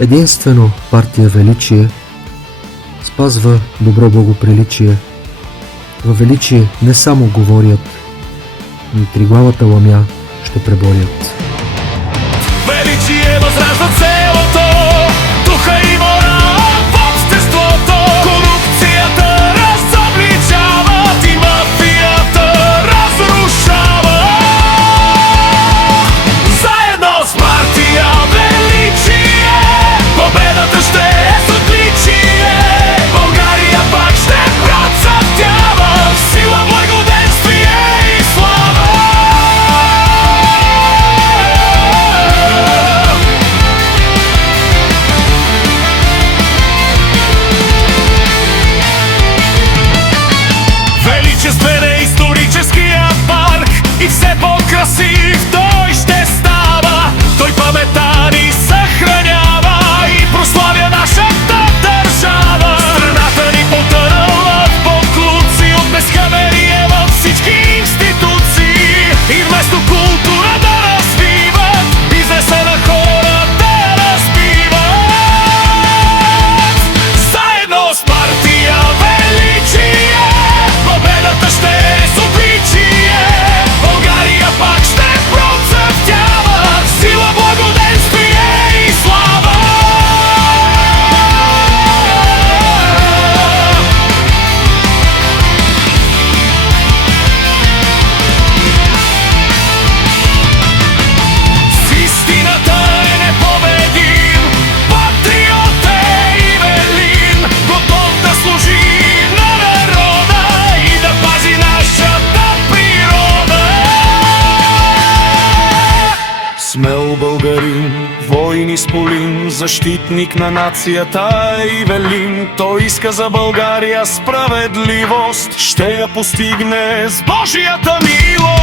Единствено партия Величие спазва добро богоприличие. Във величие не само говорят, но и триглавата ламя ще преборят. Величие възражда селото, духа и морала в обществото. Корупцията разобличават и мафията разрушава. Заедно с партия Величие победата ще е с отличие. България пак ще процъфтява в сила, благоденствие и слава. Величествен е историческия парк и все по-красив той ще става. Той паметта ни съхранява и прославя нашата държава. Страната ни потънала в боклуци от безхаберие във всички институции. И вместо култура да развиват, бизнеса на хората разбиват. Заедно с партия Величие победата ще е с отличие. България пак ще процъфтява в сила, благоденствие и слава. С истината е непобедим, патриот е и велин, готов да служи на народа и да пази нашата природа. Смел българин, войн изполин, защитник на нацията и велин. Той иска за България справедливост, ще я постигне с Божията милост.